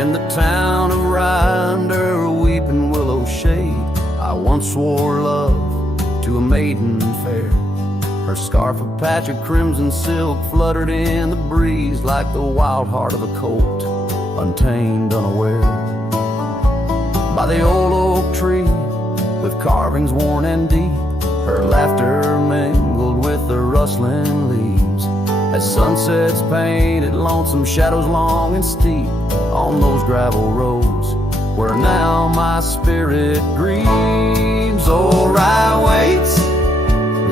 In the town of Rye, under a weeping willow shade, I once swore love to a maiden fair. Her scarf of patch of crimson silk fluttered in the breeze like the wild heart of a colt, untamed, unaware. By the old oak tree, with carvings worn and deep, her laughter mingled with the rustling leaves, as sunsets painted lonesome shadows long and steep on those gravel roads where now my spirit grieves. Oh, Rye waits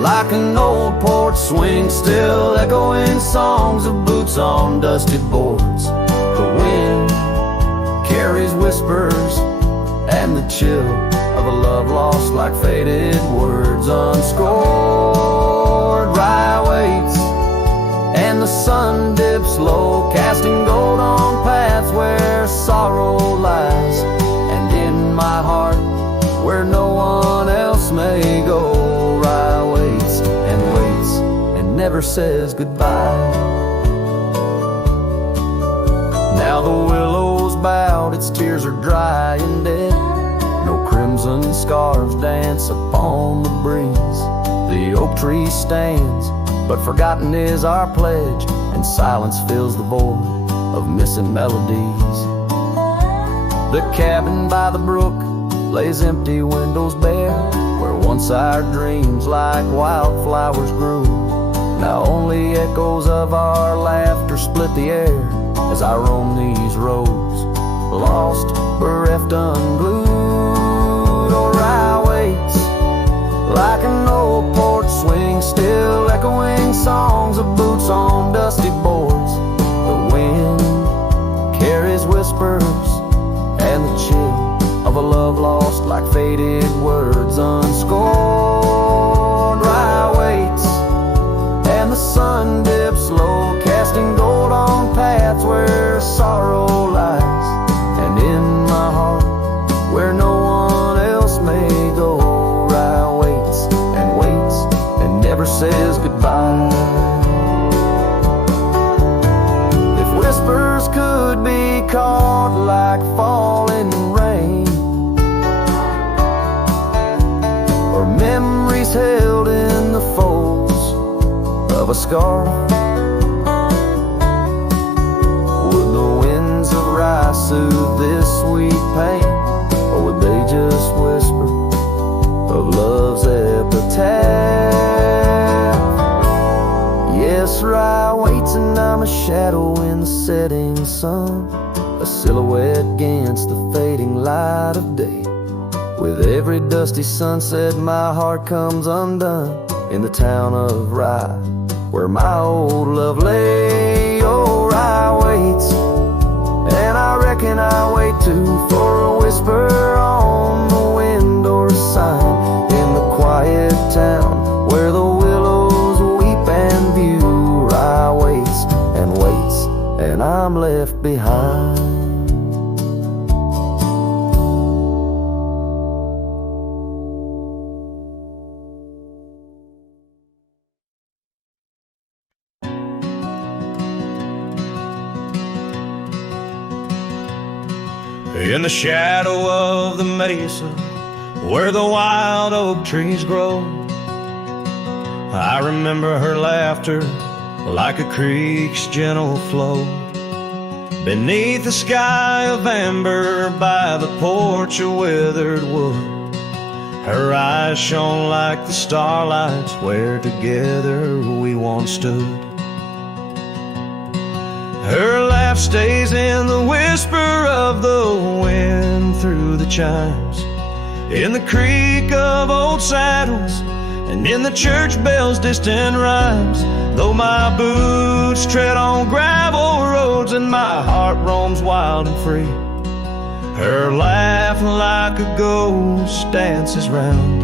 like an old porch swing, still echoing songs of boots on dusty boards. The wind carries whispers and the chill of a love lost like faded words unscored. Rye waits and the sun dips low, casting gold on paths where sorrow lies, and in my heart where no one else may go. Rye waits and never says goodbye. Now the willow's bowed, its tears are dry and dead. No crimson scarves dance upon the breeze. The oak tree stands, but forgotten is our pledge, and silence fills the void of missing melodies. The cabin by the brook lays empty, windows bare, where once our dreams like wildflowers grew. Now only echoes of our laughter split the air as I roam these roads, lost, bereft, unglued. Oh, Rye waits like an old porch swing, still echoing songs of boots on dusty boards. The wind carries whispers and the chill of a love lost like faded words unscored. Rye waits and the sun dips low, casting gold on paths where sorrow lies, and in my heart where no one else may go. Rye waits and never says goodbye. If whispers could be caught like falling rain, or memories held in the folds of a scarf, would the winds of Rye soothe this sweet pain, or would they just whisper of love's epitaph? Yes, Rye waits and I'm a shadow in the setting sun, a silhouette against the fading light of day. With every dusty sunset my heart comes undone in the town of Rye, where my old love lay. Oh, Rye waits, and I reckon I wait too, for a whisper on the window or a sign in the quiet town where the willows weep and view. Rye waits, and I'm left behind. In the shadow of the mesa, where the wild oak trees grow, I remember her laughter like a creek's gentle flow. Beneath the sky of amber, by the porch of withered wood, her eyes shone like the starlights where together we once stood. Her laugh stays in the whisper of the wind through the chimes, in the creak of old saddles, and in the church bell's distant rhymes. Though my boots tread on gravel roads and my heart roams wild and free, her laugh like a ghost dances round,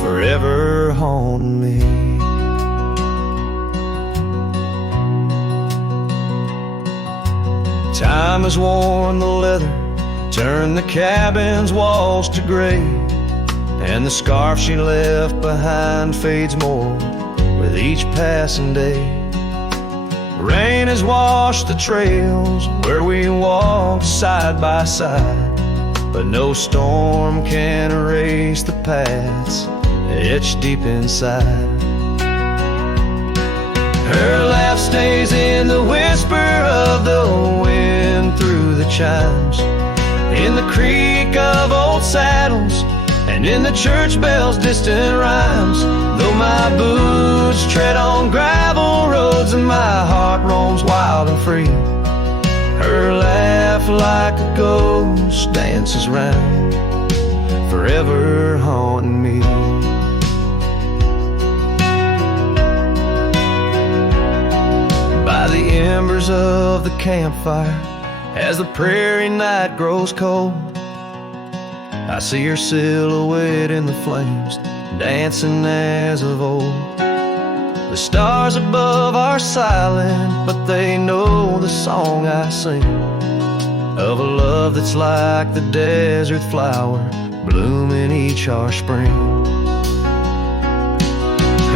forever haunting me. Time has worn the leather, turned the cabin's walls to gray, and the scarf she left behind fades more with each passing day. Rain has washed the trails where we walked side by side, but no storm can erase the paths etched deep inside. Her laugh stays in the whisper of the wind through the chimes, in the creak of old saddles, and in the church bells' distant rhymes. Though my boots tread on gravel roads and my heart roams wild and free, her laugh like a ghost dances round, forever haunting me. By the embers of the campfire, as the prairie night grows cold, I see her silhouette in the flames, dancing as of old. The stars above are silent, but they know the song I sing, of a love that's like the desert flower blooming each harsh spring.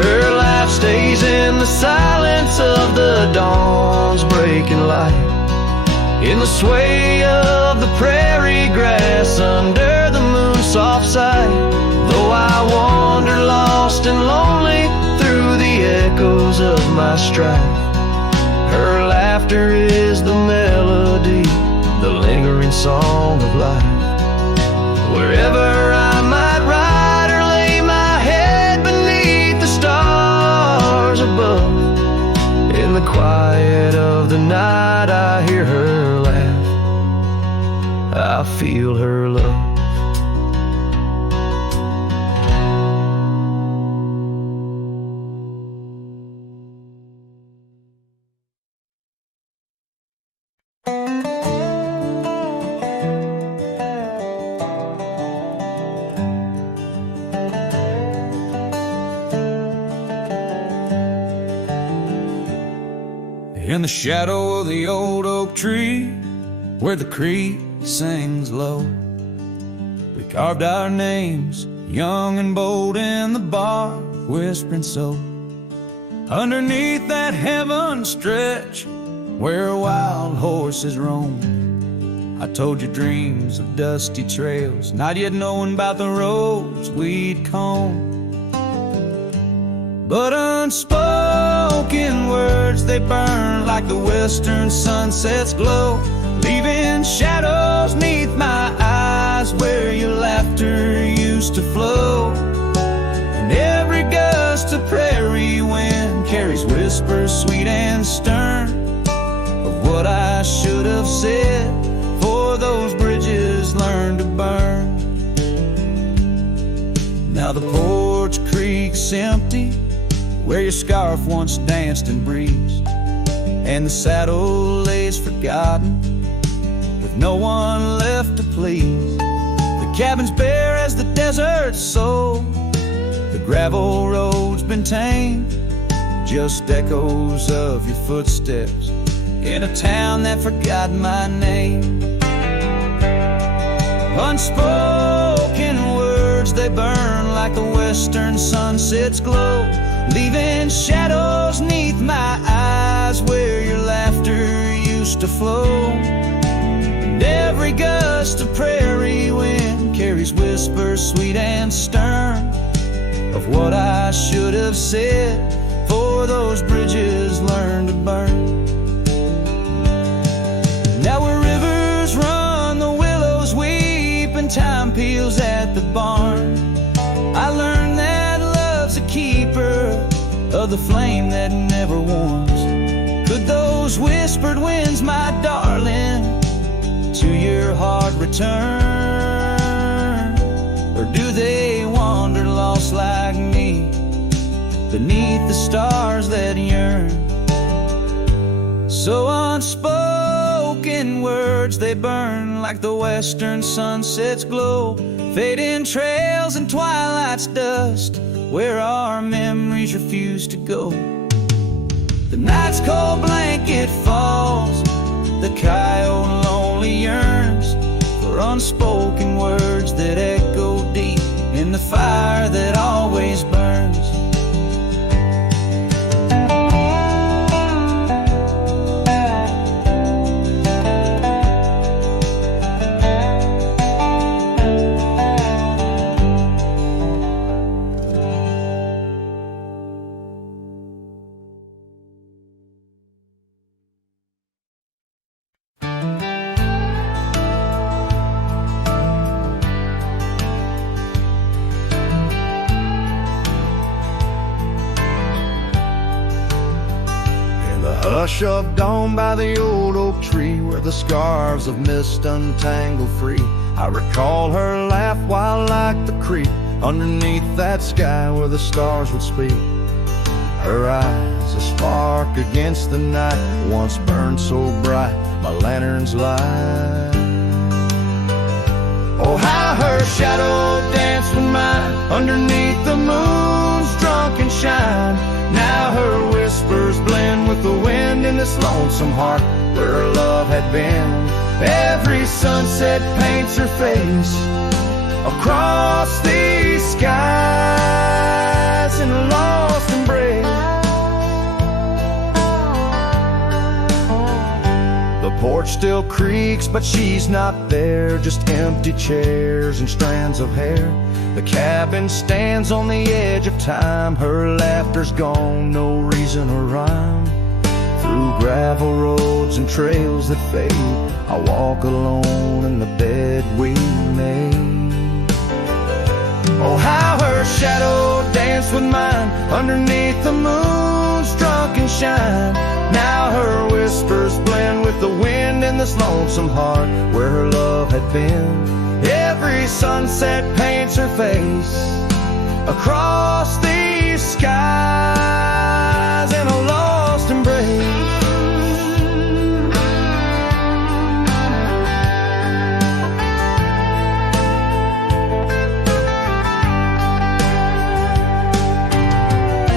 Her life stays in the silence of the dawn's breaking light, in the sway of the prairie grass under the moon's soft sight. Though I wander lost and lonely through the echoes of my strife, her laughter is the melody, the lingering song of life. Wherever I might ride or lay my head beneath the stars above, in the quiet of the night I hear her laugh, I feel her love. In the shadow of the old oak tree, where the creek sings low, we carved our names, young and bold, in the bark, whispering so. Underneath that heaven stretch, where wild horses roam, I told you dreams of dusty trails, not yet knowing about the roads we'd comb. But unspoken words, they burn like the western sunset's glow, leaving shadows neath my eyes where your laughter used to flow. And every gust of prairie wind carries whispers sweet and stern of what I should have said, for those bridges learned to burn. Now the porch creak's empty, where your scarf once danced and breezed, and the saddle lays forgotten, with no one left to please. The cabin's bare as the desert's soul, the gravel road's been tamed, just echoes of your footsteps in a town that forgot my name. Unspoken words, they burn like the western sunset's glow, leaving shadows neath my eyes where your laughter used to flow. And every gust of prairie wind carries whispers sweet and stern of what I should have said, for those bridges learned to burn. Now where rivers run, the willows weep, and time peels at the barn, I learned that love's a keeper of the flame that never warms. Could those whispered winds, my darling, to your heart return? Or do they wander lost like me beneath the stars that yearn? So unspoken words, they burn like the western sunset's glow, fading trails and twilight's dust where our memories refuse to go. The night's cold blanket falls, the coyote lonely yearns for unspoken words that echo deep in the fire that always burns. shoved on by the old oak tree where the scarves of mist untangle free. I recall her laugh while like the creek underneath that sky where the stars would speak. Her eyes a spark against the night, once burned so bright my lantern's light. Oh, how her shadow danced with mine underneath the moon's drunken shine. Now her whispers blend with the wind in this lonesome heart where her love had been. Every sunset paints her face across these skies in a lost embrace. The porch still creaks, but she's not there. Just empty chairs and strands of hair. The cabin stands on the edge of time. Her laughter's gone, no reason or rhyme. Through gravel roads and trails that fade, I walk alone in the bed we made. Oh, how her shadow danced with mine underneath the moon's drunken shine. Now her whispers blend with the wind in this lonesome heart where her love had been. Every sunset paints her face across these skies in a lost embrace.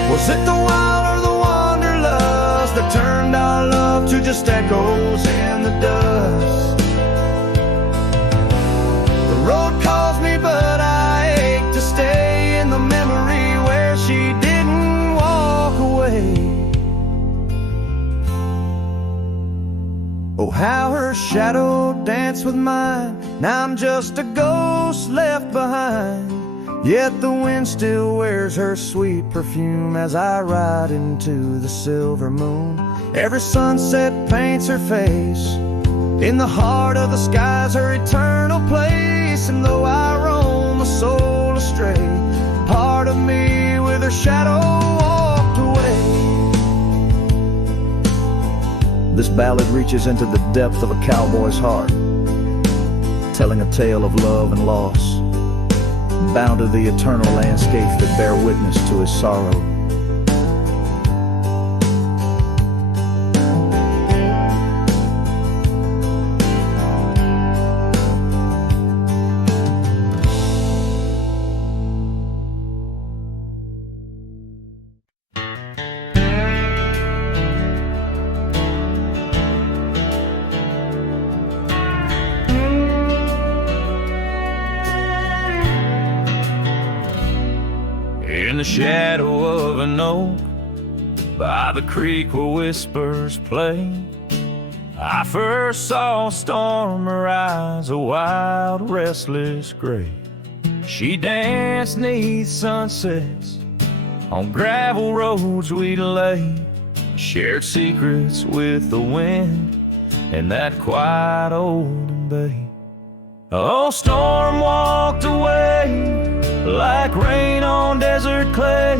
Was it the wild or the wanderlust that turned our love to just echoes in the dust? The road calls me, but I ache to stay in the memory where she didn't walk away. Oh, how her shadow danced with mine. Now I'm just a ghost left behind. Yet the wind still wears her sweet perfume as I ride into the silver moon. Every sunset paints her face in the heart of the skies, her eternal place. And though I roam a soul astray, part of me with her shadow walked away. This ballad reaches into the depth of a cowboy's heart, telling a tale of love and loss, bound to the eternal landscapes that bear witness to his sorrow. In the shadow of an oak, by the creek where whispers play, I first saw a storm arise, a wild, restless gray. She danced 'neath sunsets on gravel roads we'd lay, shared secrets with the wind in that quiet old bay. Oh, storm walked away like rain on desert clay,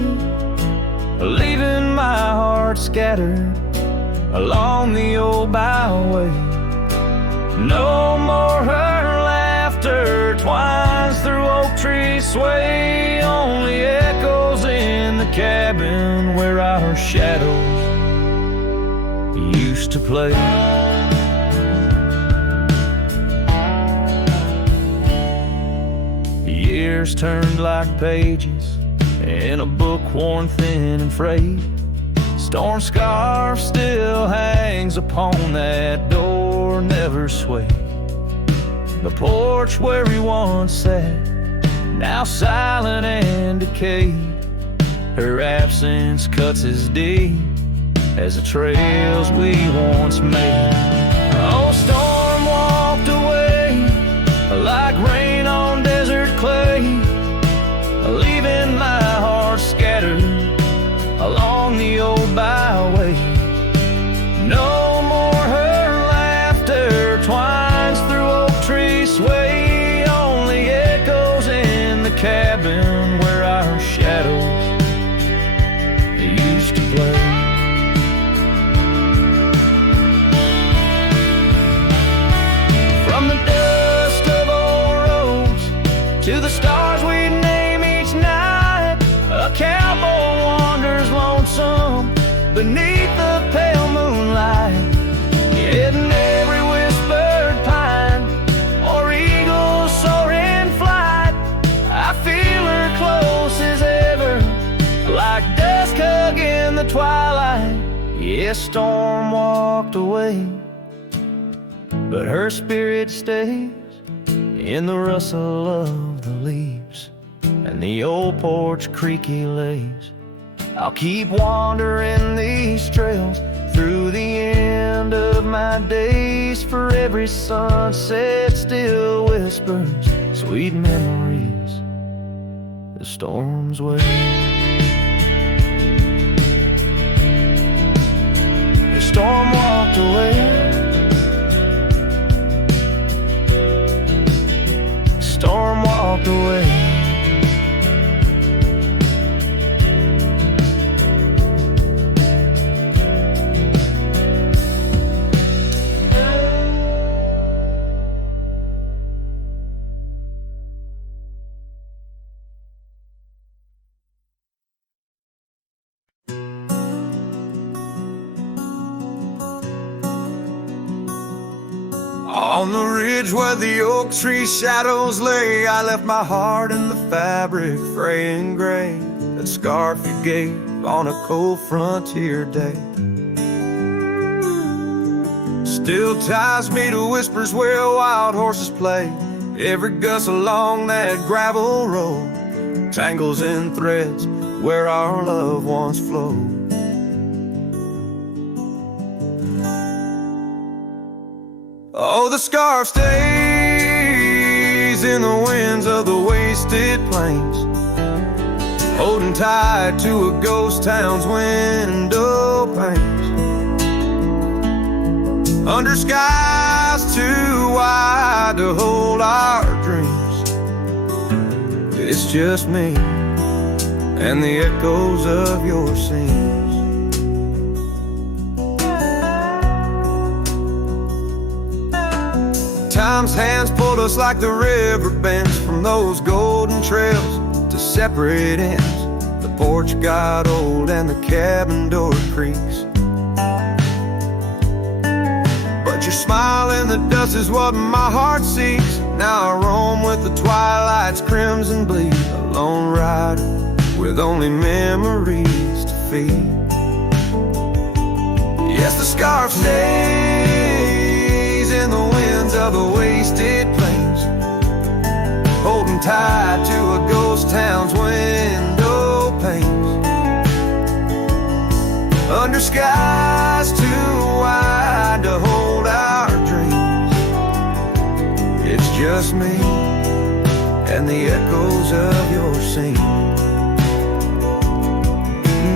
leaving my heart scattered along the old byway. No more her laughter twines through oak tree sway, only echoes in the cabin where our shadows used to play. Years turned like pages in a book worn thin and frayed. Storm scarf still hangs upon that door, never swayed. The porch where we once sat, now silent and decayed. Her absence cuts as deep as the trails we once made. Oh, storm walked away like rain on desert clay, leaving my heart scattered along the old byway. No more her laughter twines through oak tree sway, only echoes in the cabin where our shadows used to play. a storm walked away, but her spirit stays in the rustle of the leaves and the old porch creaky lays. I'll keep wandering these trails through the end of my days, for every sunset still whispers sweet memories the storm's way. The storm walked away, the storm walked away. On the ridge where the oak tree shadows lay, I left my heart in the fabric, fray and gray, that scarf you gave on a cold frontier day. Still ties me to whispers where wild horses play. Every gust along that gravel road tangles in threads where our love once flowed. Oh, the scarf stays in the winds of the wasted plains, holding tight to a ghost town's window panes. Under skies too wide to hold our dreams, it's just me and the echoes of your scenes. Time's hands pulled us like the river bends from those golden trails to separate ends. The porch got old and the cabin door creaks, but your smile in the dust is what my heart seeks. Now I roam with the twilight's crimson bleed, a lone rider with only memories to feed. Yes, the scarf stays in the winds of the wasted plains, holding tight to a ghost town's window panes. Under skies too wide to hold our dreams, it's just me and the echoes of your scene.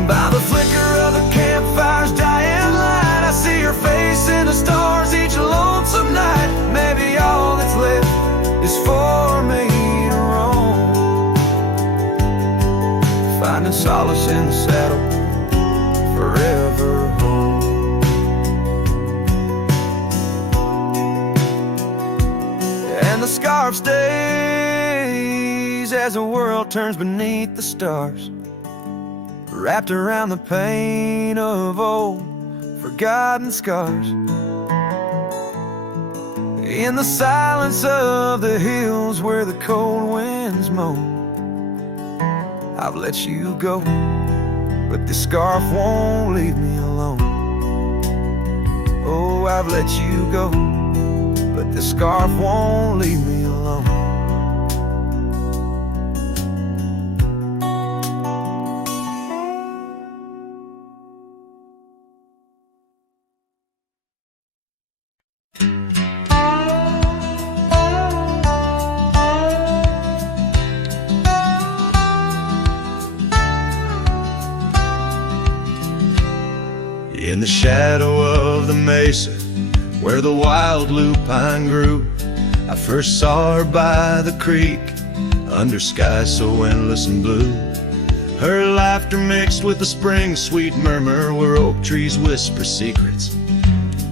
By the flicker of the campfire's dying light, I see your face in the stars each lonesome night. Maybe all that's left is for me to roam, finding solace in the saddle, forever home. And the scarf stays as the world turns beneath the stars, wrapped around the pain of old forgotten scars. In the silence of the hills where the cold winds moan, I've let you go, but this scarf won't leave me alone. Oh, I've let you go, but this scarf won't leave me alone. In the shadow of the mesa where the wild lupine grew, I first saw her by the creek under skies so endless and blue. Her laughter mixed with the spring's sweet murmur where oak trees whisper secrets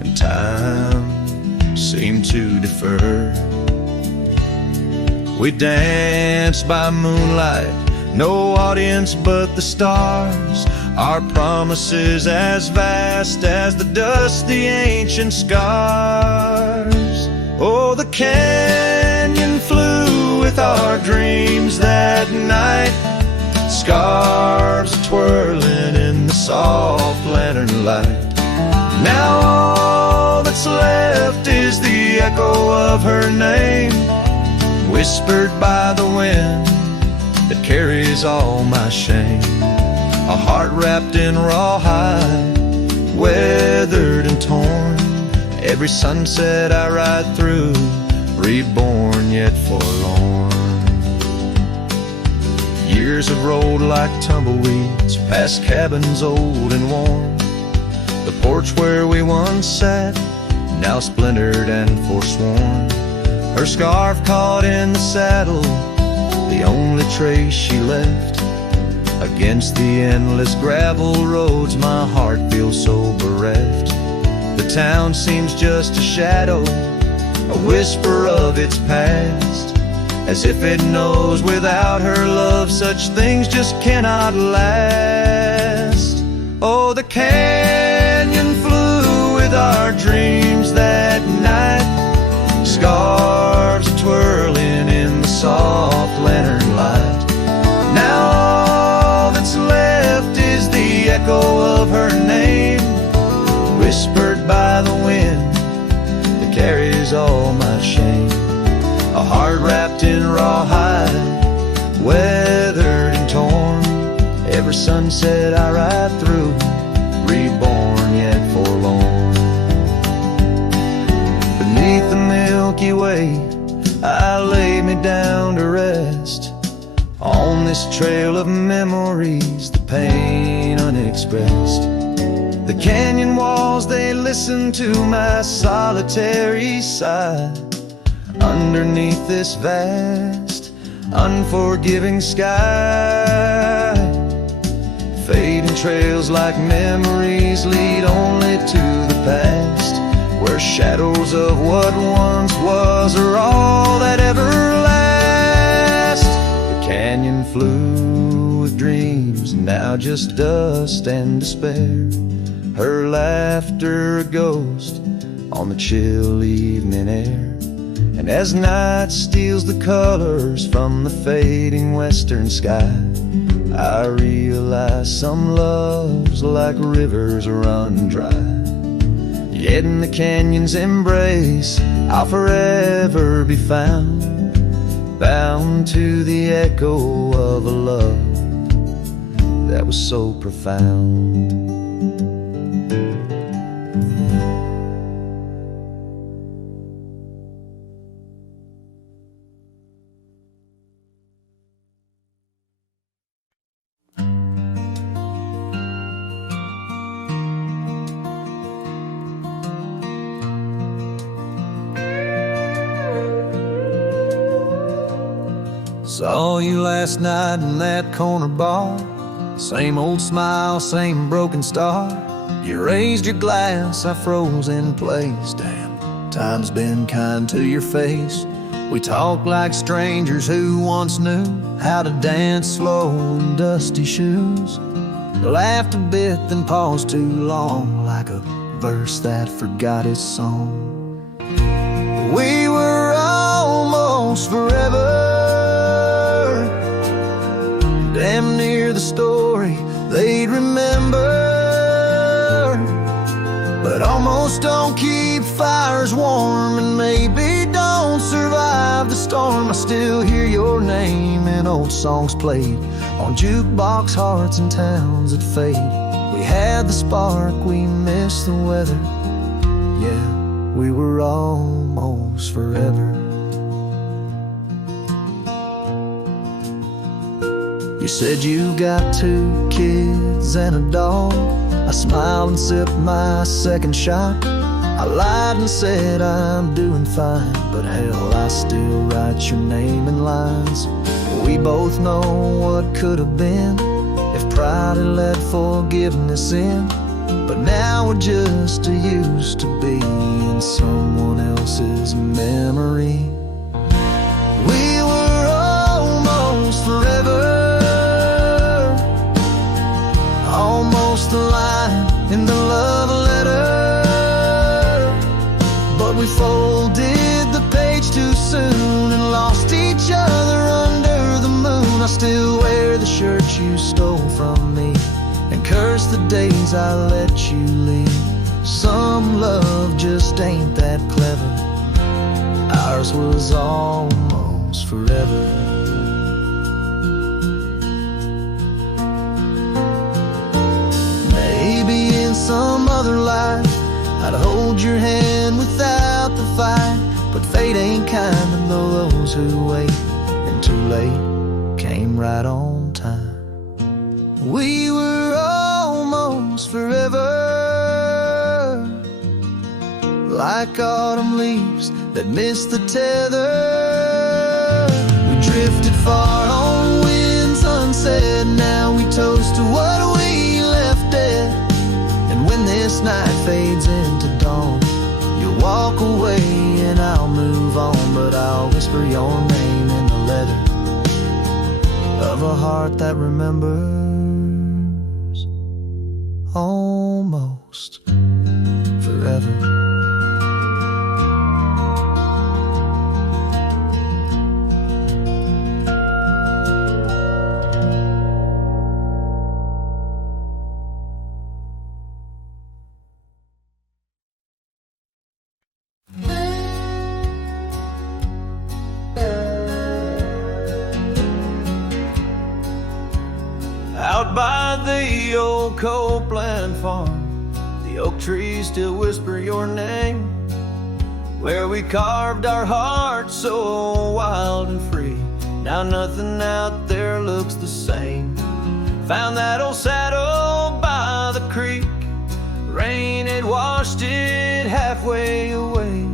and time seemed to defer. We danced by moonlight, no audience but the stars, our promises as vast as the dust, the ancient scars. Oh, the canyon flew with our dreams that night, scarves twirling in the soft lantern light. Now all that's left is the echo of her name, whispered by the wind that carries all my shame. A heart wrapped in rawhide, weathered and torn. Every sunset I ride through, reborn yet forlorn. Years have rolled like tumbleweeds past cabins old and worn. The porch where we once sat, now splintered and forsworn. Her scarf caught in the saddle, the only trace she left. Against the endless gravel roads, my heart feels so bereft. The town seems just a shadow, a whisper of its past, as if it knows without her love such things just cannot last. Oh, the canyon flew with our dreams that night, scarves twirling in the soft lantern light. Now all that's left is the echo of her name, whispered by the wind that carries all my shame. A heart wrapped in rawhide, weathered and torn. Every sunset I ride through, reborn yet forlorn. Beneath the Milky Way, I lay me down to rest. On this trail of memories, the pain unexpressed. The canyon walls, they listen to my solitary sigh. Underneath this vast, unforgiving sky, fading trails like memories lead only to the past, where shadows of what once was are all that ever last. The canyon flew with dreams, now just dust and despair. Her laughter a ghost on the chill evening air. And as night steals the colors from the fading western sky, I realize some loves like rivers run dry. Yet in the canyon's embrace, I'll forever be found, bound to the echo of a love that was so profound. Saw you last night in that corner bar, same old smile, same broken star. You raised your glass, I froze in place. Damn, time's been kind to your face. We talked like strangers who once knew how to dance slow in dusty shoes. Laughed a bit, then paused too long, like a verse that forgot its song. We were almost forever, damn near the story they'd remember. But almost don't keep fires warm, and maybe don't survive the storm. I still hear your name in old songs played on jukebox hearts and towns that fade. We had the spark, we missed the weather. Yeah, we were almost forever. You said you got 2 kids and a dog. I smiled and sipped my second shot. I lied and said I'm doing fine, but hell, I still write your name in lines. We both know what could have been if pride had let forgiveness in. But now we're just used to be in someone else's memory. We were almost forever, almost the line in the love letter. But we folded the page too soon and lost each other under the moon. I still wear the shirt you stole from me and curse the days I let you leave. Some love just ain't that clever. Ours was almost forever. Maybe in some other life I'd hold your hand without the fight, but fate ain't kind to those who wait, and too late came right on time. We were almost forever, like autumn leaves that missed the tether. We drifted far on winds unsaid. Now we toast to what we left dead. And when this night fades into dawn, you'll walk away and I'll move on, but I'll whisper your name in the leather of a heart that remembers almost forever. Out by the old Copeland farm, the oak trees still whisper your name, where we carved our hearts so wild and free. Now nothing out there looks the same. Found that old saddle by the creek. Rain had washed it halfway away,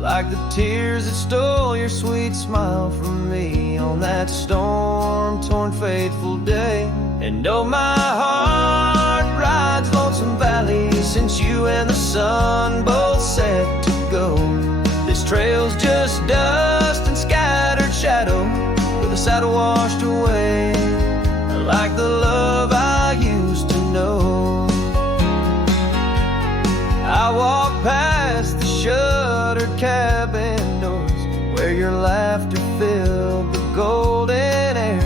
like the tears that stole your sweet smile from me on that storm-torn fateful day. And oh, my heart rides lonesome valley since you and the sun both set to go. This trail's just dust and scattered shadow, with the saddle washed away, like the love I used to know. I walk past the shuttered cabin doors, where your laughter filled the golden air.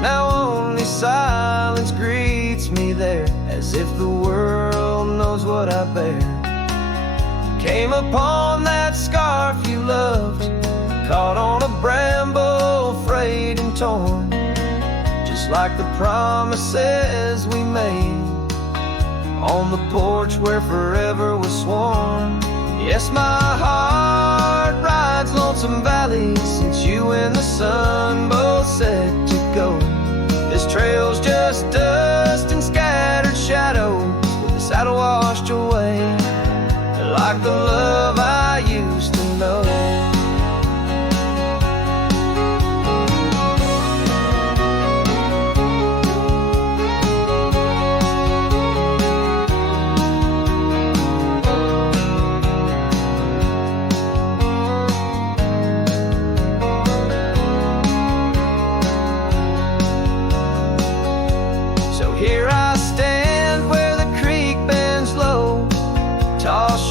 Now only silence greets me there, as if the world knows what I bear. Came upon that scarf you loved, caught on a bramble, frayed and torn, just like the promises we made on the porch where forever was sworn. Yes, my heart rides lonesome valley since you and the sun both set to go. This trail's just dust and scattered shadows, with the saddle washed away, like the love I used to know.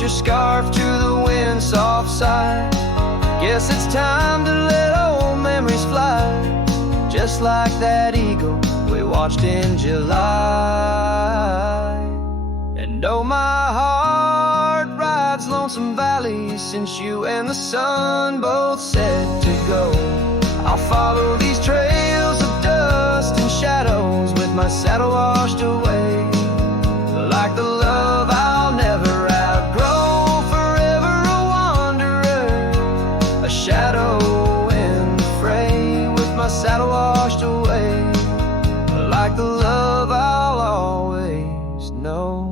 Scarf to the wind, soft sigh. Guess it's time to let old memories fly, just like that eagle we watched in July. And oh, my heart rides lonesome valley since you and the sun both set to go. I'll follow these trails of dust and shadows, with my saddle washed away, like the love I'll never outgrow. Forever a wanderer, a shadow in the fray, with my saddle washed away, like the love I'll always know.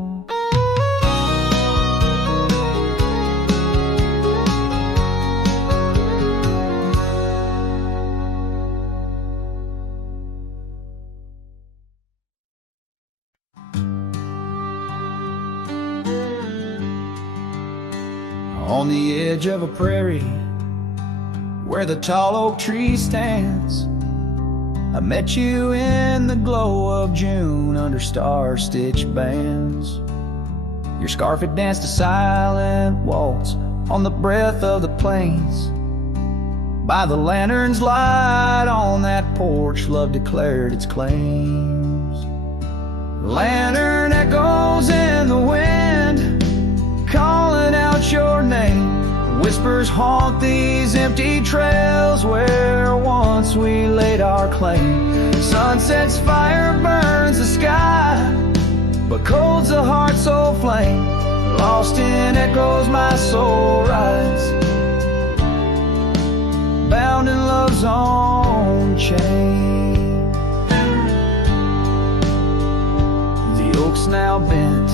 On the edge of a prairie, where the tall oak tree stands, I met you in the glow of June under star-stitched bands. Your scarf had danced a silent waltz on the breath of the plains. By the lantern's light on that porch, love declared its claims. Lantern echoes in the wind, calling out your name. Whispers haunt these empty trails where once we laid our claim. Sunset's fire burns the sky, but cold's a heart soul flame. Lost in echoes my soul rides, bound in love's own chain. The oak's now bent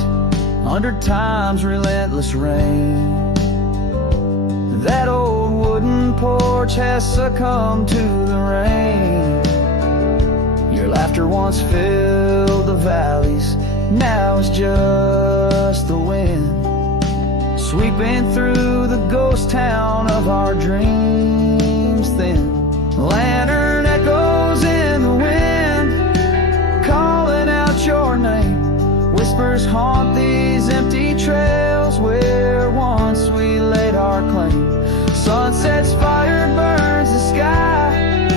under time's relentless rain. That old wooden porch has succumbed to the rain. Your laughter once filled the valleys, now it's just the wind sweeping through the ghost town of our dreams thin. Lantern echoes in the wind, calling out your name. Whispers haunt these empty trails where once we laid our claim. Sunset's fire burns the sky,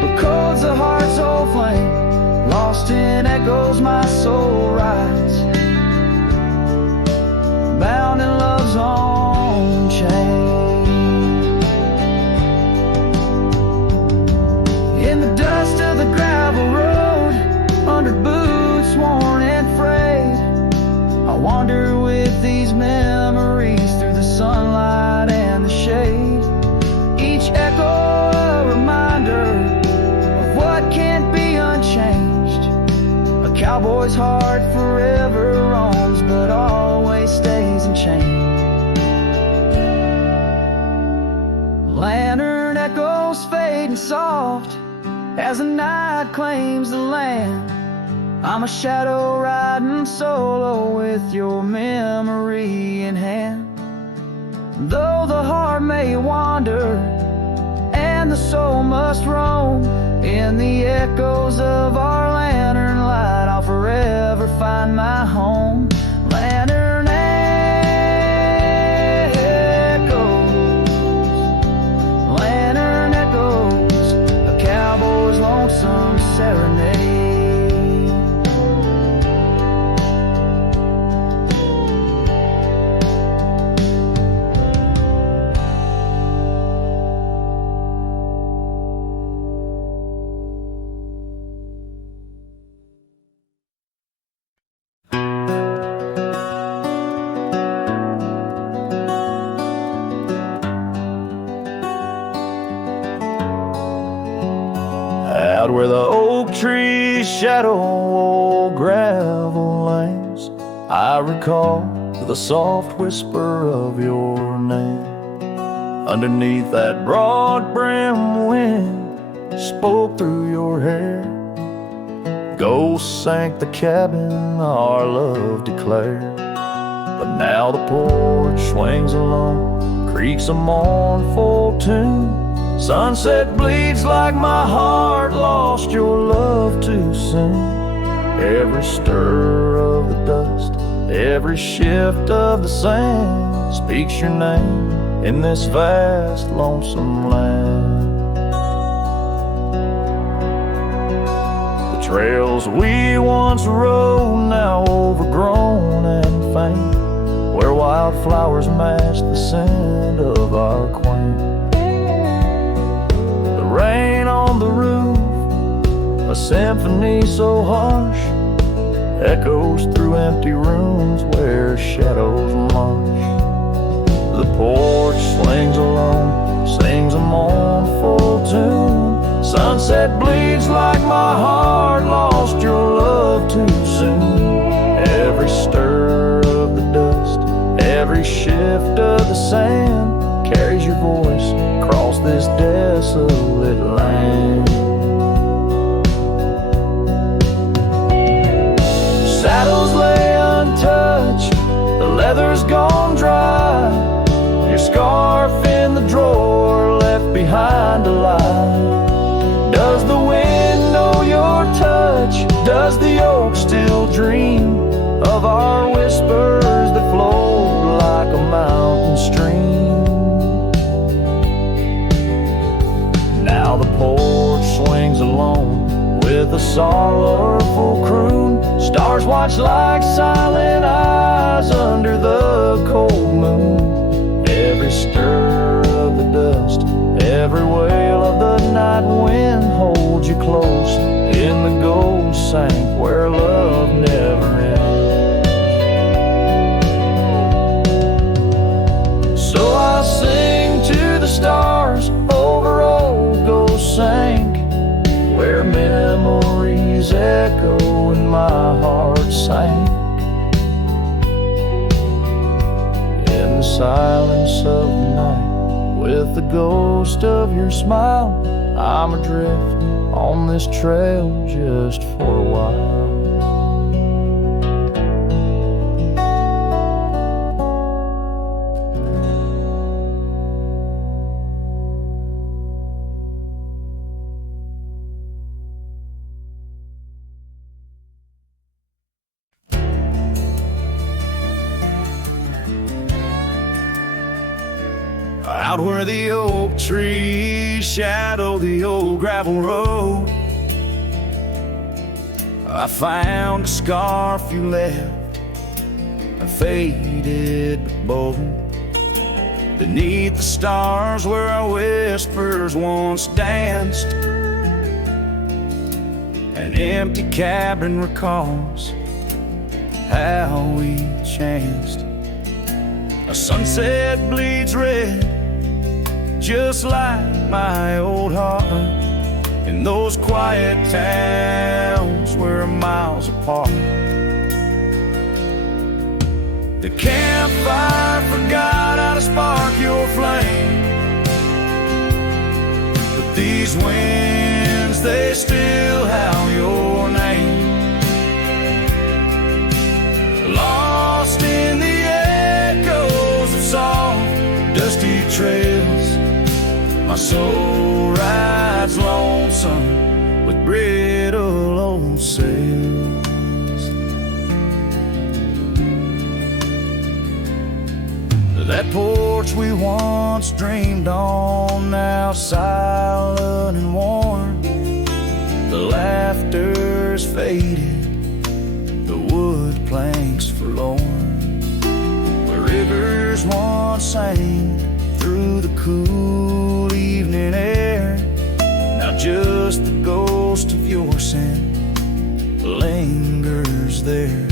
but cold's a heart's old flame. Lost in echoes my soul rides, bound in love's own chain. In the dust of the gravel road, under boots worn and frayed, I wander with these memories through the sunlight and the shade. Each echo a reminder of what can't be unchanged. A cowboy's heart forever roams, but always stays unchained. Lantern echoes fading soft as the night claims the land. I'm a shadow riding solo with your memory in hand. Though the heart may wander and the soul must roam, in the echoes of our lantern light I'll forever find my home. Lantern echoes, a cowboy's lonesome serenade. Out where the oak trees shadow old gravel lanes, I recall the soft whisper of your name. Underneath that broad brim wind spoke through your hair. Ghosts sank the cabin our love declared. But now the porch swings alone, creaks a mournful tune. Sunset bleeds like my heart lost your love too soon. Every stir of the dust, every shift of the sand speaks your name in this vast lonesome land. The trails we once rode now overgrown and faint, where wildflowers match the scent of our quaint. Rain on the roof, a symphony so harsh, echoes through empty rooms where shadows march. The porch swings alone, sings a mournful tune. Sunset bleeds like my heart lost your love too soon. Every stir of the dust, every shift of the sand carries your voice across this desolate land. Saddles lay untouched, the leather's gone dry. Your scarf in the drawer left behind to lie. Does the wind know your touch? Does the oak still dream of our whispers that flow like a mountain stream? Now the porch swings alone with a sorrowful croon. Stars watch like silent eyes under the cold moon. Every stir of the dust, every wail of the night wind holds you close in the gold sank where love never ends. So I sing to the stars over old ghost sank, where memories echo and my heart sank. In the silence of the night, with the ghost of your smile, I'm adrift on this trail just for a while. Out where the oak trees shadow the old gravel road, I found a scarf you left, a faded but bold. Beneath the stars where our whispers once danced, an empty cabin recalls how we chanced. A sunset bleeds red, just like my old heart, in those quiet towns we're miles apart. The campfire forgot how to spark your flame, but these winds, they still howl your name. Lost in the echoes of soft, dusty trails, my soul rides lonesome with brittle old sails. That porch we once dreamed on, now silent and worn. The laughter's faded, the wood planks forlorn. Where rivers once sang through the cool evening air, now just the ghost of your scent lingers there.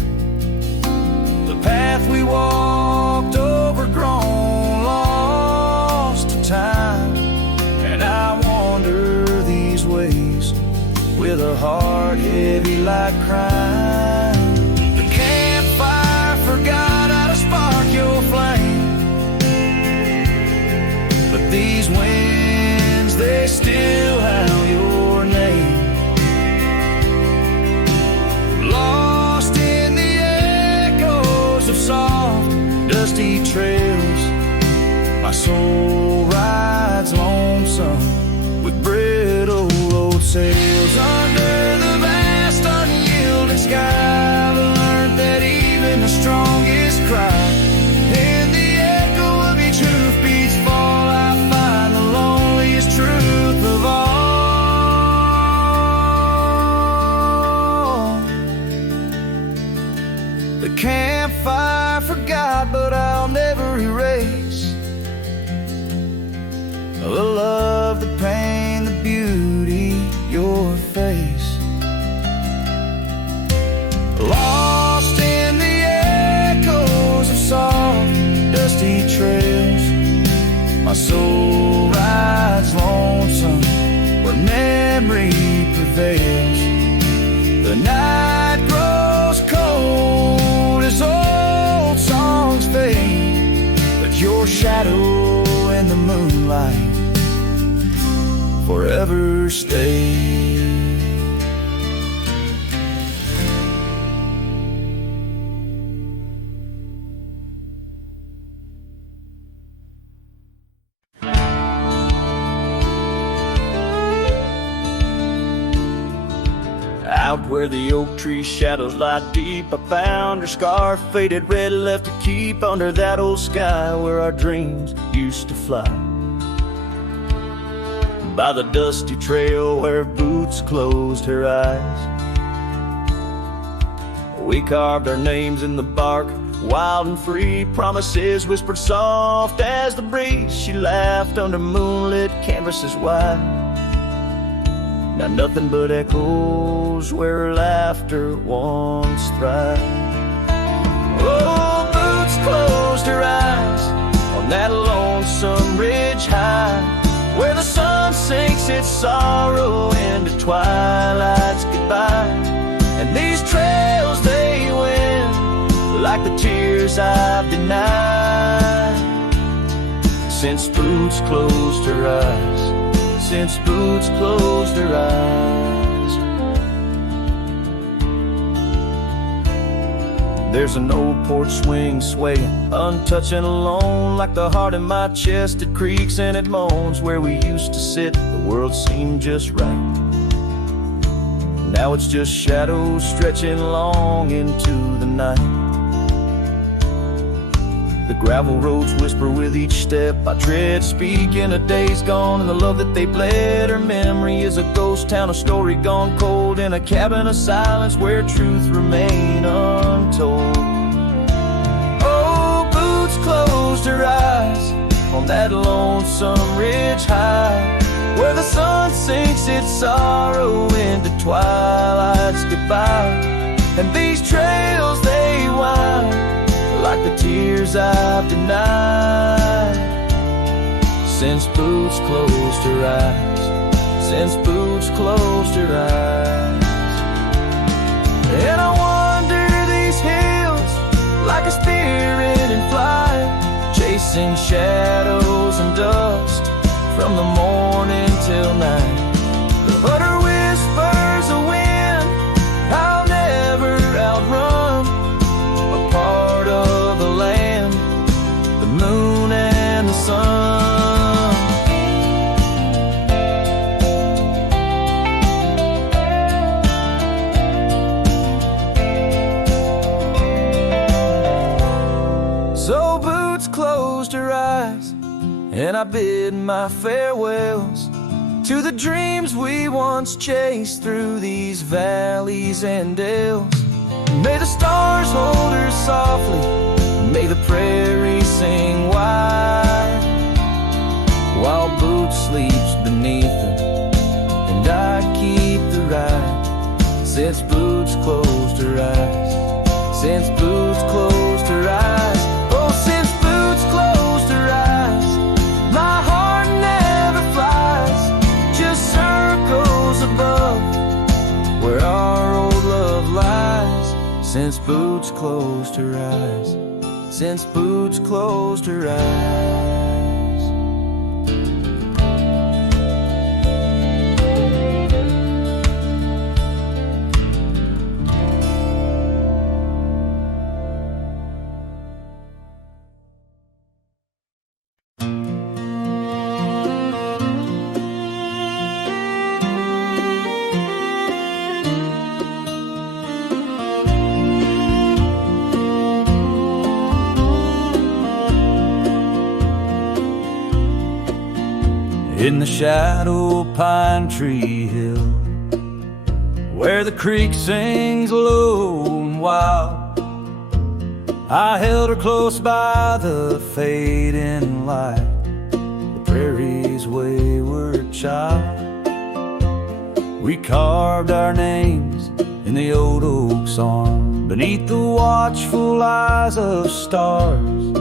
The path we walked, overgrown, lost to time, and I wander these ways with a heart heavy like crime. The campfire forgot how to spark your flame, but these winds, they still howl your name. Lost in the echoes of soft, dusty trails, my soul rides lonesome with brittle old sails. Under the vast unyielding sky, I've learned that even the strongest cry, in the echo of each hoofbeat's fall, I find the loneliest truth of all. The campfire forgot, but I'll never erase the love, the pain, the beauty, your face. Lost in the echoes of soft, dusty trails, my soul rides lonesome where memory prevails. The night grows cold as old songs fade, but your shadow in the moonlight forever stays. Out where the oak tree shadows lie deep, I found her scarf, faded red, left to keep under that old sky where our dreams used to fly. by the dusty trail where boots closed her eyes. We carved our names in the bark, wild and free, promises whispered soft as the breeze. She laughed under moonlit canvases wide. Now nothing but echoes where her laughter once thrived. Oh, boots closed her eyes on that lonesome ridge high, where the sun sinks its sorrow into twilight's goodbye. And these trails they win like the tears I've denied. Since boots closed her eyes, since boots closed her eyes. There's an old porch swing swaying, untouched and alone, like the heart in my chest. It creaks and it moans. Where we used to sit, the world seemed just right. Now it's just shadows stretching long into the night. The gravel roads whisper with each step I tread, speaking of days gone and the love that they bled. Her memory is a ghost town, a story gone cold, in a cabin of silence where truth remain untold. Oh, boots closed her eyes on that lonesome ridge high, where the sun sinks its sorrow into twilight's goodbye. And these trails they wind like the tears I've denied. Since boots closed her eyes, since boots closed her eyes. And I wander these hills like a spirit in flight, chasing shadows and dust from the morning till night. But her whispers a wind I'll never outrun, a part of the land, the moon and the sun. So boots closed her eyes, and I bid my farewells to the dreams we once chased through these valleys and dales. May the stars hold her softly, may the prairie sing wide, while boots sleeps beneath them, and I keep the ride. Since boots closed her eyes, since boots closed her eyes. Oh, since boots closed her eyes, my heart never flies, just circles above where our old love lies. Since boots closed her eyes, since boots closed her eyes. In the shadow pine tree hill, where the creek sings low and wild, I held her close by the fading light, the prairie's wayward child. We carved our names in the old oak's arm, beneath the watchful eyes of stars,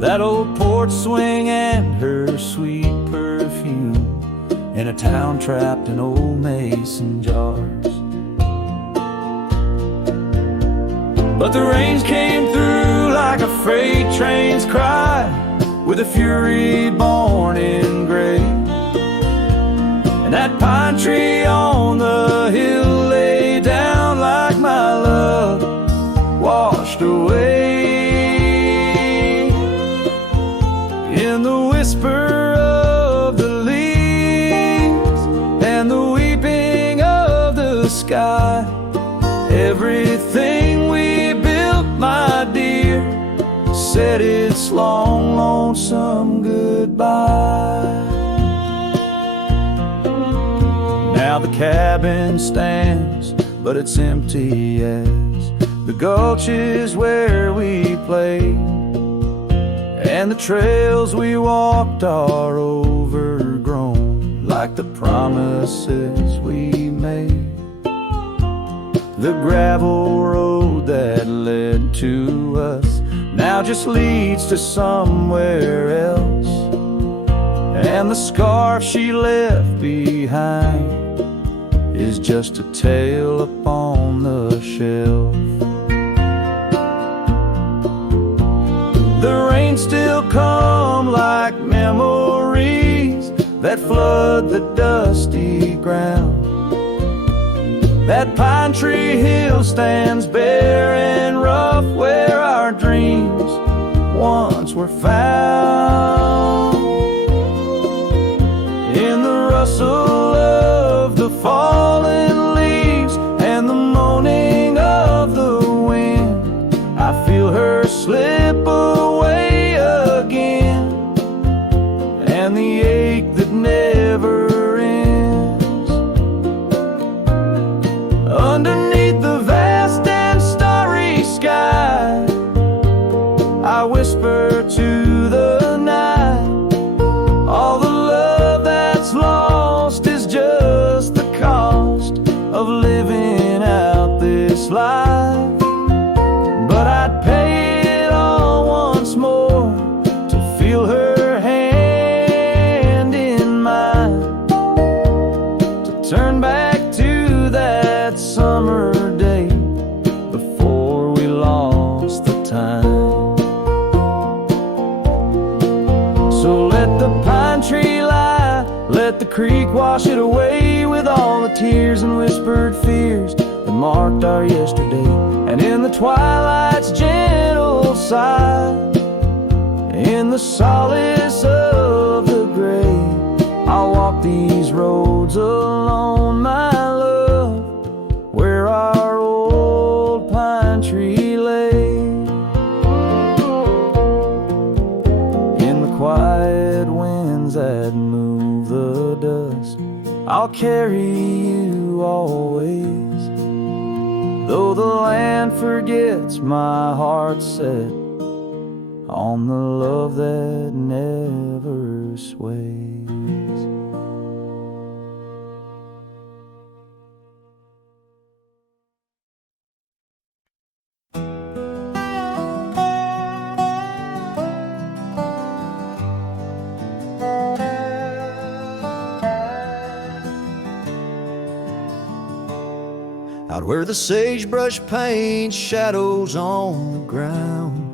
that old porch swing and her sweet perfume, in a town trapped in old mason jars. But the rains came through like a freight train's cry, with a fury born in gray, and that pine tree on the hill lay down like my love washed away. In the whisper of the leaves and the weeping of the sky, everything we built, my dear, said its long, lonesome goodbye. Now the cabin stands, but it's empty as the gulch is where we played, and the trails we walked are overgrown like the promises we made. The gravel road that led to us now just leads to somewhere else, and the scarf she left behind is just a tale upon the shelf. The rain still come like memories that flood the dusty ground. That pine tree hill stands bare and rough where our dreams once were found. In the rustle of the fallen leaves and the moaning of the wind, I feel her slip away again, and the ache that never ends. Underneath the vast and starry sky, I whisper to the night, all the love that's lost is just the cost of living out this life. But I'd pay it all once more to feel her hand in mine, to turn back to that summer day before we lost the time. So let the pine tree lie, let the creek wash it away with all the tears and whispered fears that marked our yesterday. And in the twilight's gentle sigh, in the solace of the gray, I'll walk these roads alone, my love, where our old pine tree lay. In the quiet winds that move the dust, I'll carry you always. Though the land forgets, my heart set on the love that never sways. Out where the sagebrush paints shadows on the ground,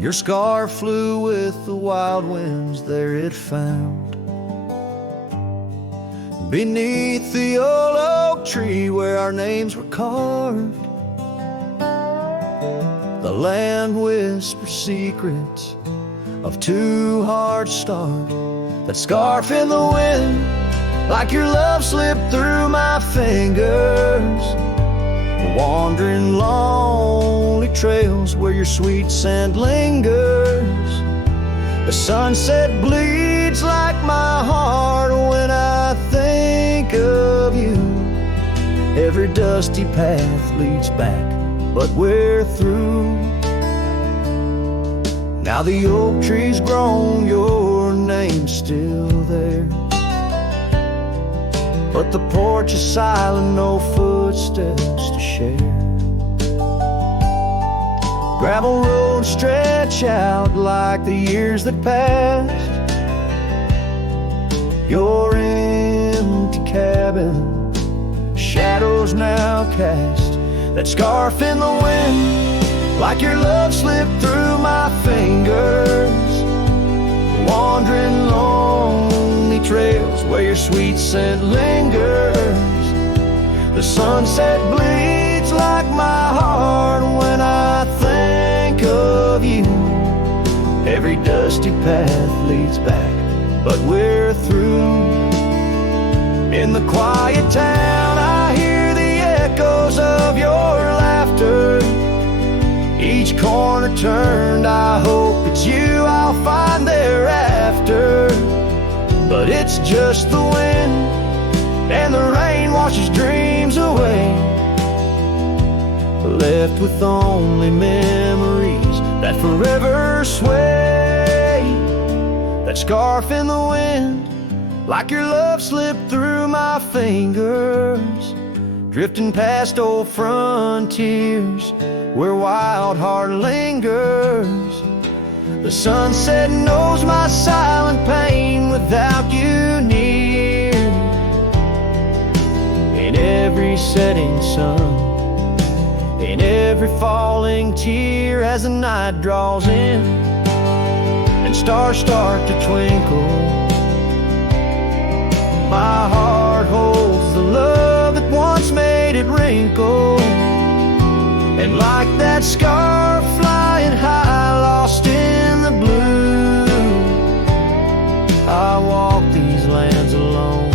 your scar flew with the wild winds there it found. Beneath the old oak tree where our names were carved, the land whispers secrets of two hearts starved. That scarf in the wind, like your love slipped through my fingers, wandering lonely trails where your sweet scent lingers. The sunset bleeds like my heart when I think of you. Every dusty path leads back, but we're through. Now the oak tree's grown, your name's still there, but the porch is silent, no footsteps to share. Gravel roads stretch out like the years that passed. Your empty cabin, shadows now cast. That scarf in the wind, like your love slipped through my fingers, wandering lonely trails where your sweet scent lingers. The sunset bleeds like my heart when I think of you. Every dusty path leads back, but we're through. In the quiet town I hear the echoes of your laughter. Each corner turned, I hope it's you I'll find thereafter. But it's just the wind and the rain washes dreams away, left with only memories that forever sway. That scarf in the wind, like your love slipped through my fingers, drifting past old frontiers where wild heart lingers. The sunset knows my silent pain without you near. In every setting sun, in every falling tear, as the night draws in and stars start to twinkle, my heart holds the love that once made it wrinkle. And like that scarf flying high, lost in the blue, I walk these lands alone,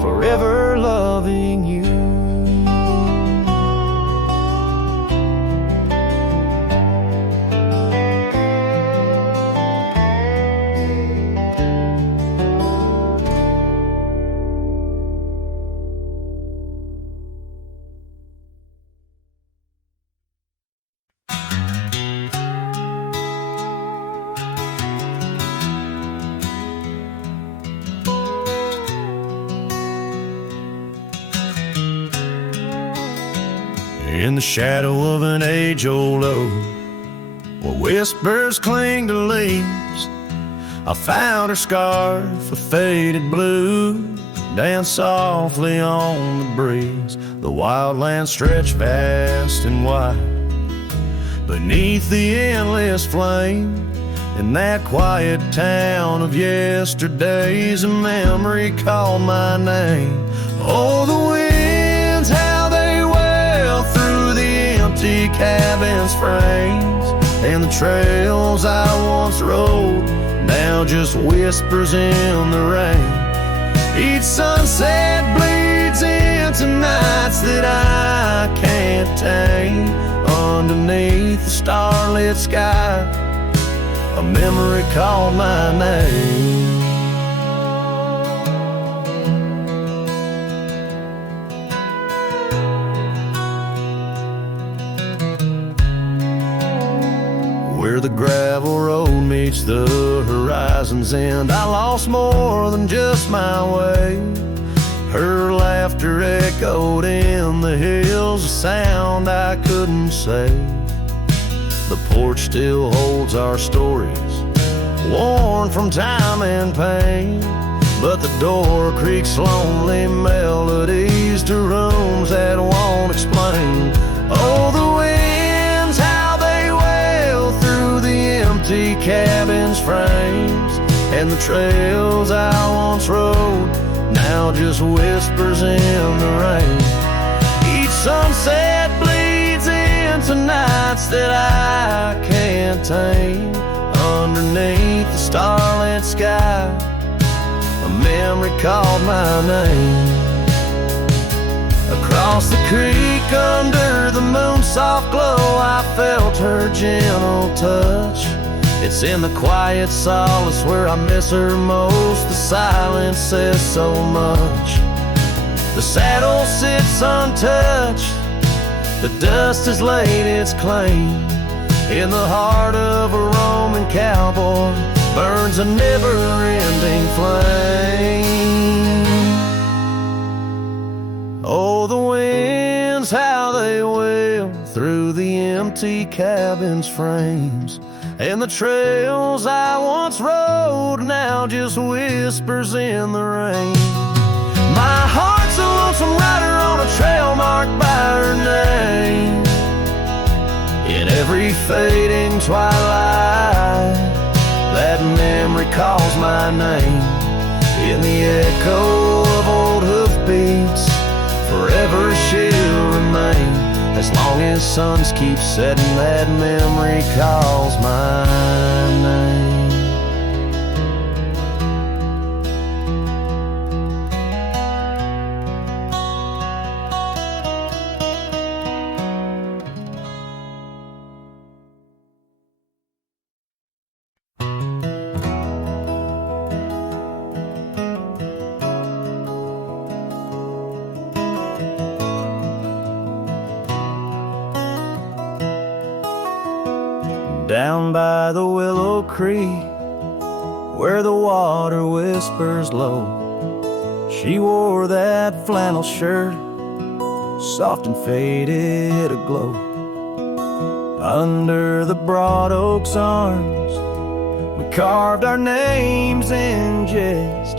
forever loving you. In the shadow of an age-old oak, where whispers cling to leaves, I found her scarf of faded blue, dance softly on the breeze. The wildlands stretch vast and wide beneath the endless flame. In that quiet town of yesterdays, a memory called my name. Oh, the winds, how they wail through the empty cabin's frames, and the trails I once rode, now just whispers in the rain. Each sunset bleeds into nights that I can't tame. Underneath the starlit sky, a memory called my name. Where the gravel road meets the horizon's end, I lost more than just my way. Her laughter echoed in the hills, a sound I couldn't say. The porch still holds our stories, worn from time and pain, but the door creaks lonely melodies to rooms that won't explain. Oh, the winds, how they wail through the empty cabin's frames, and the trails I once rode, now just whispers in the rain. Each sunset bleeds into nights that I can't tame. Underneath the starlit sky, a memory called my name. Across the creek under the moon's soft glow, I felt her gentle touch. It's in the quiet solace where I miss her most. The silence says so much. The saddle sits untouched, the dust has laid its claim. In the heart of a Roman cowboy burns a never-ending flame. Oh, the winds, how they wail through the empty cabin's frames, and the trails I once rode, now just whispers in the rain. My heart's a lonesome rider on a trail marked by her name. In every fading twilight, that memory calls my name. In the echo of old hoofbeats, forever she'll remain. As long as suns keep setting, that memory calls my name. down by the Willow Creek, where the water whispers low. She wore that flannel shirt, soft and faded aglow. Under the broad oak's arms, we carved our names in jest,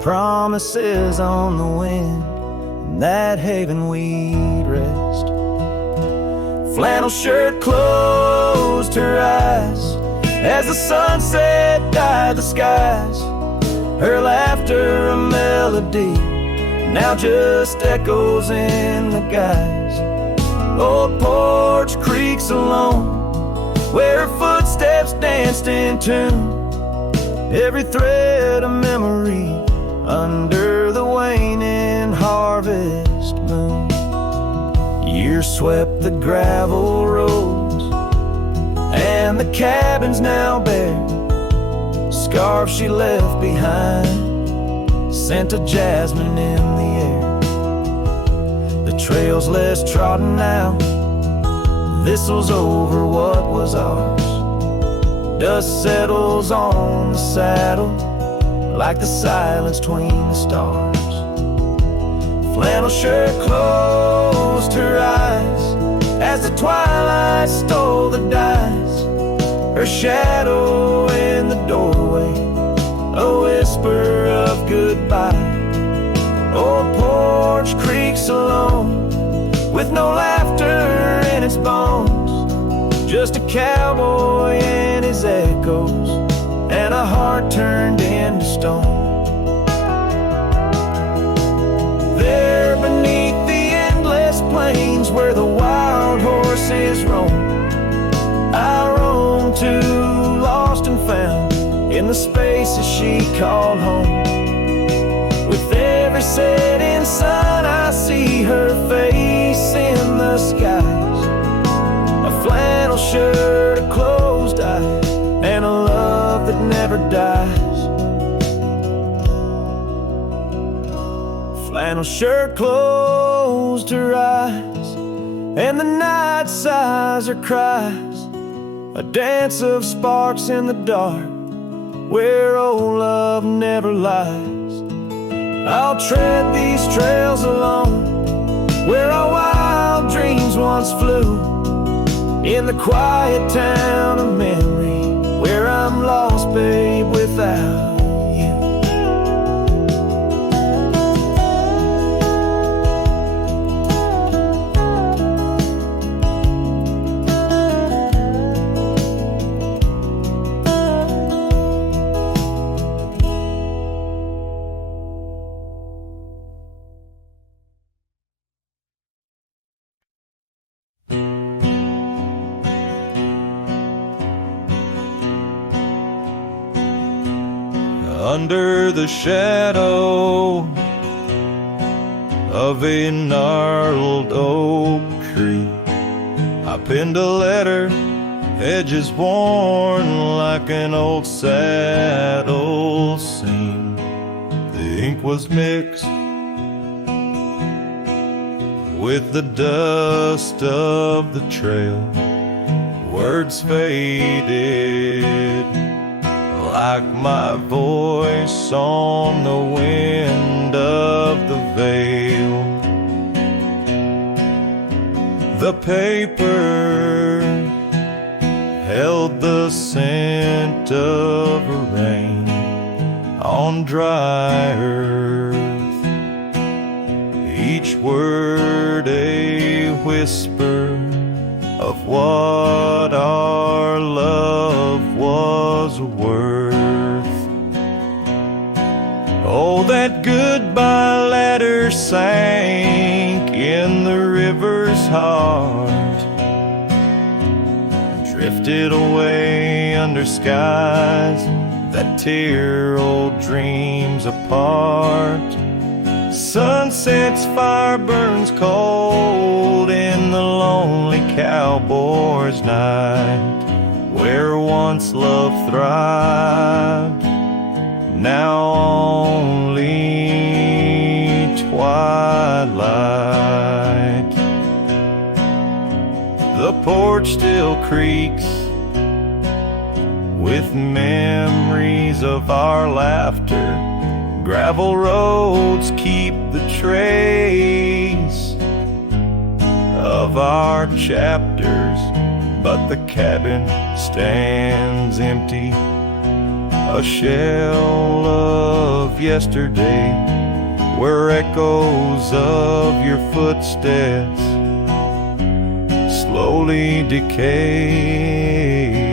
promises on the wind, in that haven we'd rest. Flannel shirt closed her eyes as the sunset dyed the skies. Her laughter a melody, now just echoes in the guise. Old porch creaks alone, where her footsteps danced in tune. Every thread a memory under the waning harvest moon. Years swept the gravel roads, and the cabin's now bare. Scarves she left behind, scent of jasmine in the air. The trail's less trodden now, thistles over what was ours. Dust settles on the saddle like the silence between the stars. Flannel shirt closed her eyes as the twilight stole the dice. Her shadow in the doorway, a whisper of goodbye. Old porch creaks alone, with no laughter in its bones. Just a cowboy and his echoes, and a heart turned into stone. There beneath the endless plains where the wild horses roam, I roam to, lost and found, in the spaces she called home. With every setting sun I see her face in the skies. A flannel shirt, a closed eye, and a love that never dies. Flannel shirt closed her eyes, and the night sighs her cries. A dance of sparks in the dark, where old love never lies. I'll tread these trails alone, where our wild dreams once flew. In the quiet town of memory, where I'm lost, babe, without you. Under the shadow of a gnarled oak tree, I penned a letter, edges worn like an old saddle seam. The ink was mixed with the dust of the trail. Words faded like my voice on the wind of the veil. The paper held the scent of rain on dry earth, each word a whisper of what our love was worth. Oh, that goodbye letter sank in the river's heart, drifted away under skies that tear old dreams apart. Sunset's fire burns cold in the lonely cowboy's night, where once love thrived, now only twilight. The porch still creaks with memories of our laughter. Gravel roads keep the trace of our chapters, but the cabin stands empty, a shell of yesterday, where echoes of your footsteps slowly decay.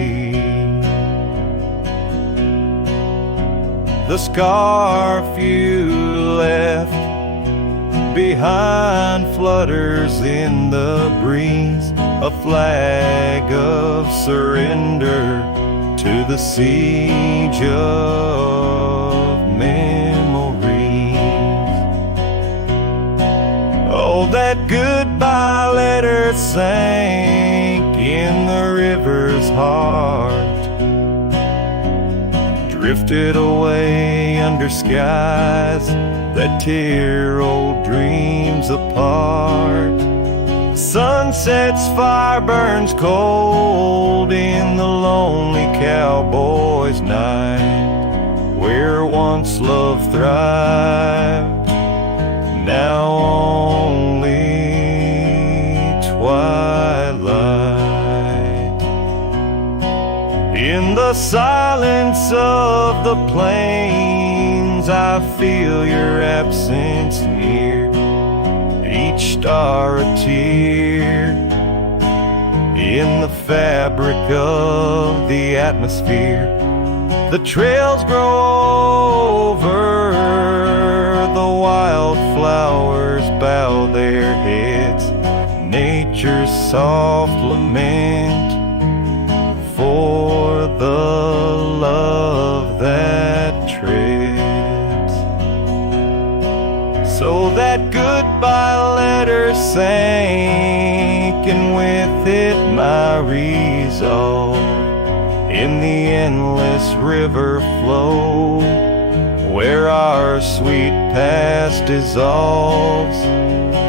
The scarf you left behind flutters in the breeze, a flag of surrender to the siege of memories. Oh, that goodbye letter sank in the river's heart, drifted away under skies that tear old dreams apart. Sunset's fire burns cold in the lonely cowboy's night, where once love thrived, now only twilight. In the silence of the plains, I feel your absence near, each star a tear in the fabric of the atmosphere. The trails grow over, the wildflowers bow their heads, nature's soft lament for the love that treads. So that goodbye letter sank, and with it my resolve. In the endless river flow, where our sweet past dissolves,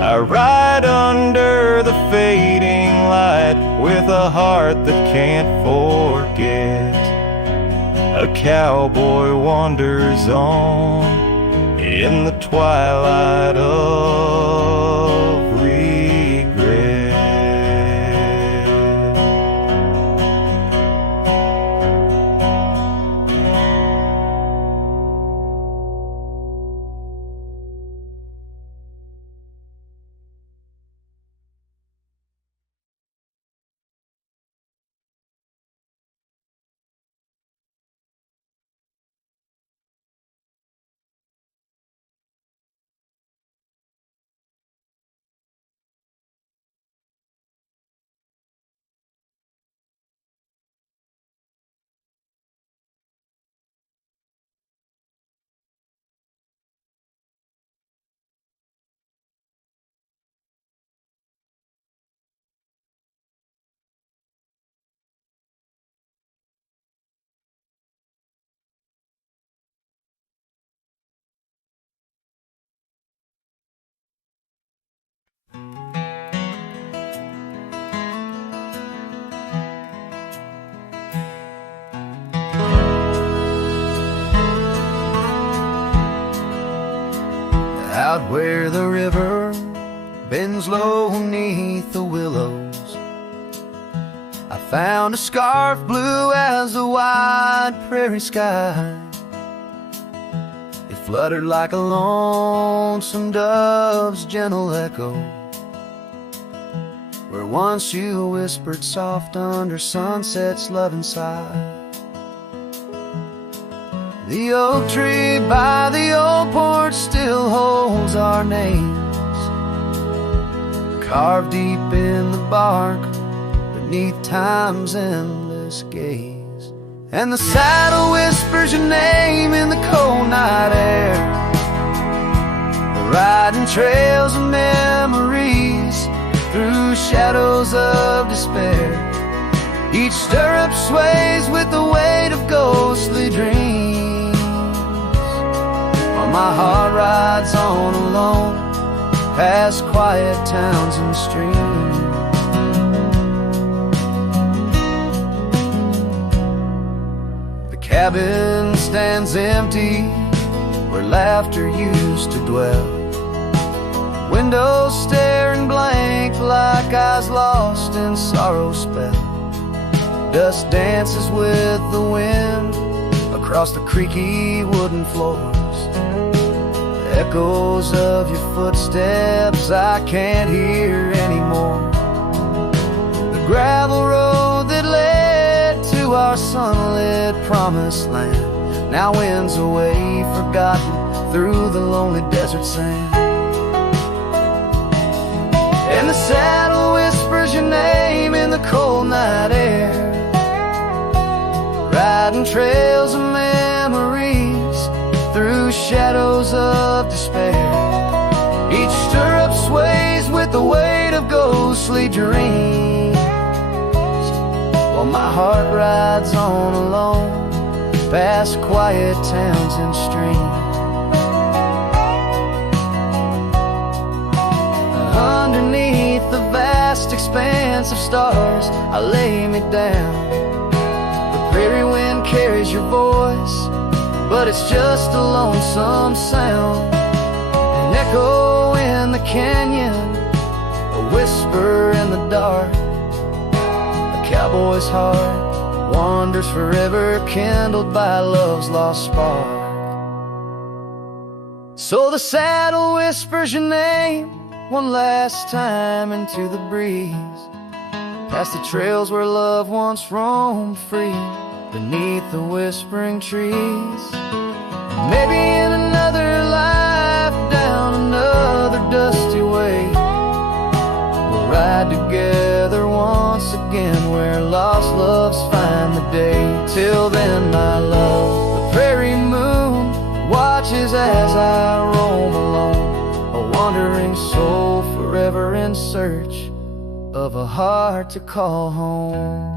I ride under the fading light with a heart that can't forget. A cowboy wanders on in the twilight of regret. Out where the river bends low neath the willows, I found a scarf blue as the wide prairie sky. It fluttered like a lonesome dove's gentle echo, where once you whispered soft under sunset's loving sigh. The oak tree by the old porch still holds our names, carved deep in the bark beneath time's endless gaze. And the saddle whispers your name in the cold night air, riding trails of memories through shadows of despair. Each stirrup sways with the weight of ghostly dreams, while my heart rides on alone past quiet towns and streams. cabin stands empty where laughter used to dwell. Windows staring blank like eyes lost in sorrow's spell. Dust dances with the wind across the creaky wooden floors. Echoes of your footsteps I can't hear anymore. The gravel road that led to our sunlit promised land now winds away, forgotten through the lonely desert sand. And the saddle whispers your name in the cold night air, riding trails of memories through shadows of despair. Each stirrup sways with the weight of ghostly dreams, while my heart rides on alone past quiet towns and streams. Underneath the vast expanse of stars, I lay me down. The prairie wind carries your voice, but it's just a lonesome sound. An echo in the canyon, a whisper in the dark. A cowboy's heart wanders forever, kindled by love's lost spark. So the saddle whispers your name one last time into the breeze, past the trails where love once roamed free, beneath the whispering trees. Maybe in another life, down another dusty way, we'll ride together once again where lost loves find the day. Till then, my love, the prairie moon watches as I roam alone, a wandering soul forever in search of a heart to call home.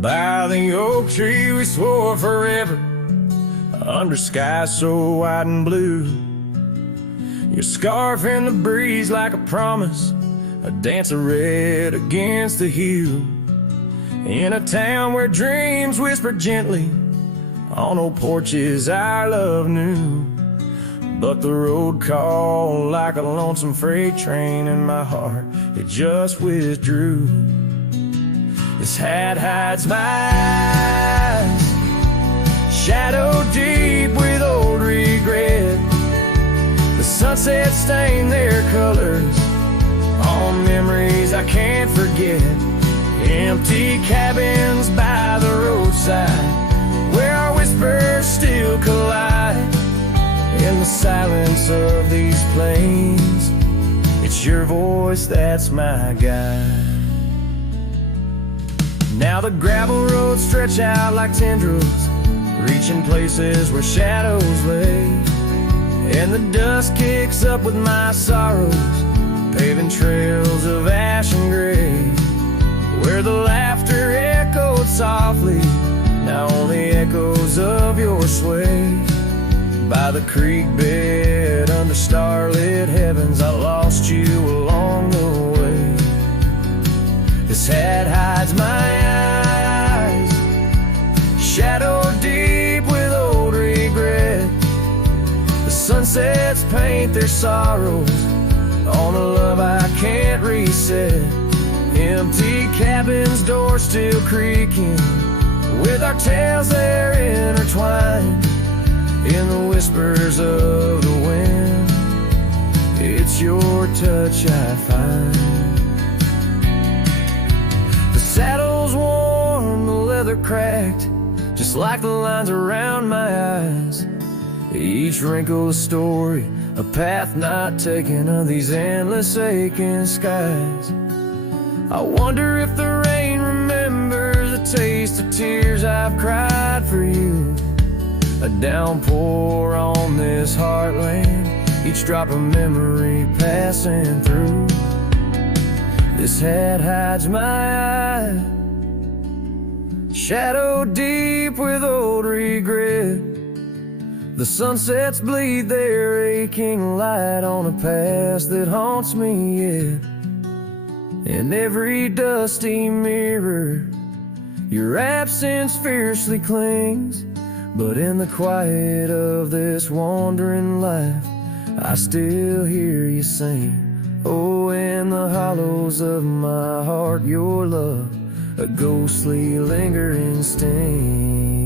By the oak tree we swore forever, under skies so white and blue. Your scarf in the breeze like a promise, a dance of red against the hue. In a town where dreams whisper gently, on old porches our love knew. But the road called like a lonesome freight train, and my heart, it just withdrew. This hat hides my eyes, shadow deep with old regret. The sunset stained their colors on memories I can't forget. Empty cabins by the roadside, where our whispers still collide. In the silence of these plains, it's your voice that's my guide. Now the gravel roads stretch out like tendrils, reaching places where shadows lay. And the dust kicks up with my sorrows, paving trails of ash and gray. Where the laughter echoed softly, now only echoes of your sway. By the creek bed under starlit heavens, I lost you along the way. This hat hides my eyes, shadow deep with old regret. The sunsets paint their sorrows on a love I can't reset. Empty cabins, doors still creaking, with our tales there intertwined. In the whispers of the wind, it's your touch I find. The saddle's warm, the leather cracked, just like the lines around my eyes. Each wrinkle a story, a path not taken of these endless aching skies. I wonder if the rain remembers the taste of tears I've cried for you. A downpour on this heartland, each drop of memory passing through. This hat hides my eye, shadow deep with old regret. The sunsets bleed their aching light on a past that haunts me yet. In every dusty mirror, your absence fiercely clings. But in the quiet of this wandering life, I still hear you sing. Oh, in the hollows of my heart, your love, a ghostly lingering sting.